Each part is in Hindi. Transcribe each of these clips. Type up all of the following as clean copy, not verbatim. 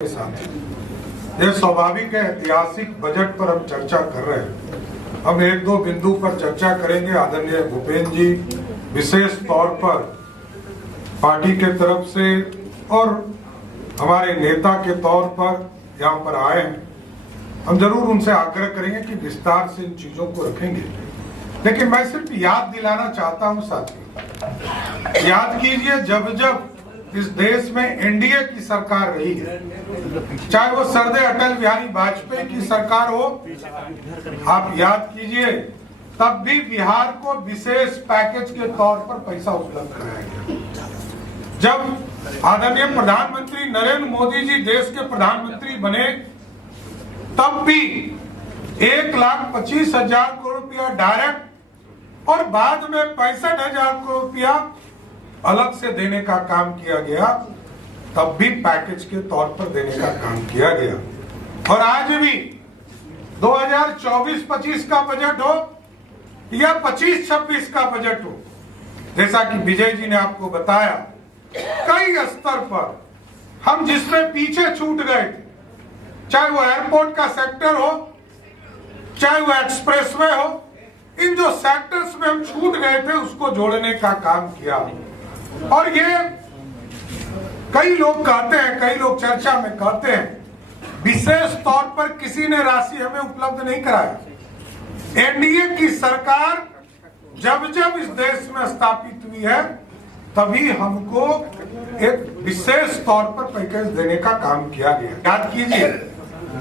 ये स्वाभाविक है, ऐतिहासिक बजट पर हम चर्चा कर रहे हैं। हम एक दो बिंदु पर चर्चा करेंगे। आदरणीय भूपेंद्र जी विशेष तौर पर पार्टी के तरफ से और हमारे नेता के तौर पर यहाँ पर आए हैं। हम जरूर उनसे आग्रह करेंगे कि विस्तार से इन चीजों को रखेंगे, लेकिन मैं सिर्फ याद दिलाना चाहता हूँ साथियों, याद कीजिए जब जब इस देश में एनडीए की सरकार रही है, चाहे वो सरदे अटल बिहारी वाजपेयी की सरकार हो, आप याद कीजिए तब भी बिहार को विशेष पैकेज के तौर पर पैसा उपलब्ध कराया गया। जब आदरणीय प्रधानमंत्री नरेंद्र मोदी जी देश के प्रधानमंत्री बने, तब भी 1,25,000 करोड़ रुपया डायरेक्ट और बाद में 65,000 करोड़ रुपया अलग से देने का काम किया गया। तब भी पैकेज के तौर पर देने का काम किया गया। और आज भी 2024-25 का बजट हो या 25-26 का बजट हो, जैसा कि विजय जी ने आपको बताया, कई स्तर पर हम जिसमें पीछे छूट गए थे, चाहे वो एयरपोर्ट का सेक्टर हो, चाहे वो एक्सप्रेसवे हो, इन जो सेक्टर्स में हम छूट गए थे उसको जोड़ने का काम किया। और ये कई लोग कहते हैं, कई लोग चर्चा में कहते हैं विशेष तौर पर किसी ने राशि हमें उपलब्ध नहीं कराया। एनडीए की सरकार जब जब इस देश में स्थापित हुई है, तभी हमको एक विशेष तौर पर पैकेज देने का काम किया गया। याद कीजिए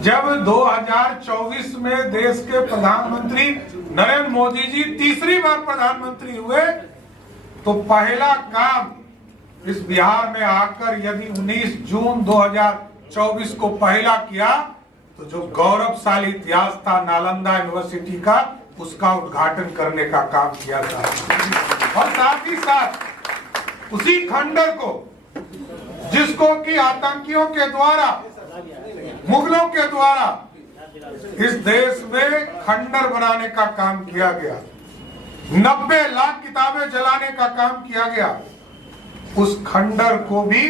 जब 2024 में देश के प्रधानमंत्री नरेंद्र मोदी जी तीसरी बार प्रधानमंत्री हुए, तो पहला काम इस बिहार में आकर यदि 19 जून 2024 को पहला किया, तो जो गौरवशाली इतिहास था नालंदा यूनिवर्सिटी का, उसका उद्घाटन करने का काम किया था। और साथ ही साथ उसी खंडर को, जिसको कि आतंकियों के द्वारा, मुगलों के द्वारा इस देश में खंडर बनाने का काम किया गया, 90 लाख किताबें जलाने का काम किया गया, उस खंडर को भी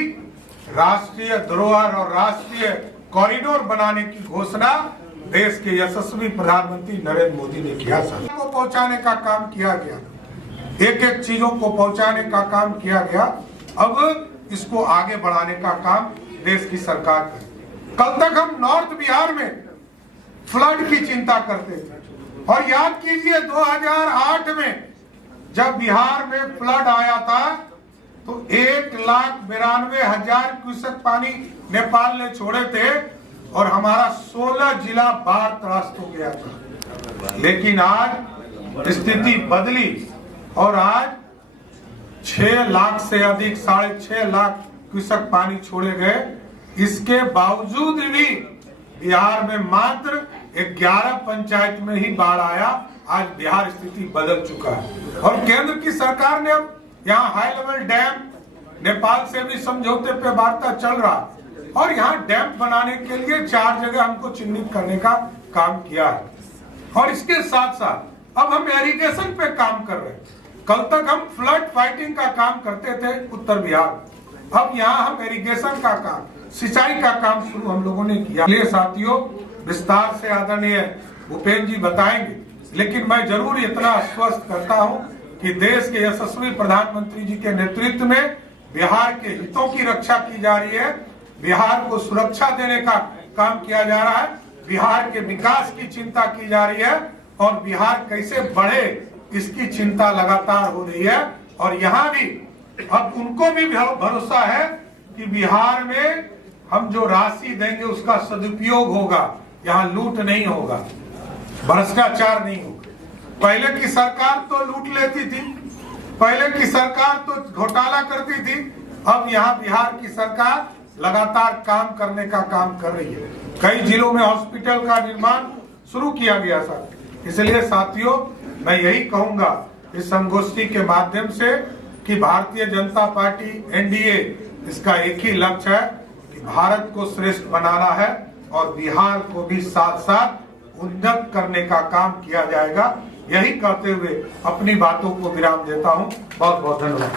राष्ट्रीय धरोहर और राष्ट्रीय कॉरिडोर बनाने की घोषणा देश के यशस्वी प्रधानमंत्री नरेंद्र मोदी ने किया। को पहुंचाने का काम किया गया, एक एक चीजों को पहुंचाने का काम किया गया। अब इसको आगे बढ़ाने का काम देश की सरकार करे। कल तक हम नॉर्थ बिहार में फ्लड की चिंता करते थे, और याद कीजिए 2008 में जब बिहार में फ्लड आया था, तो 1,92,000 क्यूसेक पानी नेपाल ने छोड़े थे और हमारा 16 जिला बाढ़ त्रस्त हो गया था। लेकिन आज स्थिति बदली और आज 6 लाख से अधिक, 6.5 लाख क्यूसेक पानी छोड़े गए। इसके बावजूद भी बिहार में मात्र 11 पंचायत में ही बाढ़ आया। आज बिहार स्थिति बदल चुका है और केंद्र की सरकार ने अब यहाँ हाई लेवल डैम, नेपाल से भी समझौते पे वार्ता चल रहा, और यहाँ डैम बनाने के लिए 4 जगह हमको चिन्हित करने का काम किया है। और इसके साथ साथ अब हम इरिगेशन पे काम कर रहे हैं। कल तक हम फ्लड फाइटिंग का काम करते थे उत्तर बिहार में, अब यहाँ हम इरिगेशन का काम, सिंचाई का काम शुरू हम लोगों ने किया। इसलिए साथियों, विस्तार से आदरणीय भूपेंद्र जी बताएंगे, लेकिन मैं जरूर इतना आश्वस्त करता हूं कि देश के यशस्वी प्रधानमंत्री जी के नेतृत्व में बिहार के हितों की रक्षा की जा रही है, बिहार को सुरक्षा देने का काम किया जा रहा है, बिहार के विकास की चिंता की जा रही है, और बिहार कैसे बढ़े इसकी चिंता लगातार हो रही है। और यहाँ भी अब उनको भी भरोसा है कि बिहार में हम जो राशि देंगे उसका सदुपयोग होगा, यहाँ लूट नहीं होगा, भ्रष्टाचार नहीं होगा। पहले की सरकार तो लूट लेती थी, पहले की सरकार तो घोटाला करती थी, अब यहाँ बिहार की सरकार लगातार काम करने का काम कर रही है। कई जिलों में हॉस्पिटल का निर्माण शुरू किया गया था। इसलिए साथियों, मैं यही कहूंगा इस संगोष्ठी के माध्यम से कि भारतीय जनता पार्टी एनडीए, इसका एक ही लक्ष्य है कि भारत को श्रेष्ठ बनाना है और बिहार को भी साथ साथ उन्नत करने का काम किया जाएगा। यही कहते हुए अपनी बातों को विराम देता हूं। बहुत बहुत धन्यवाद।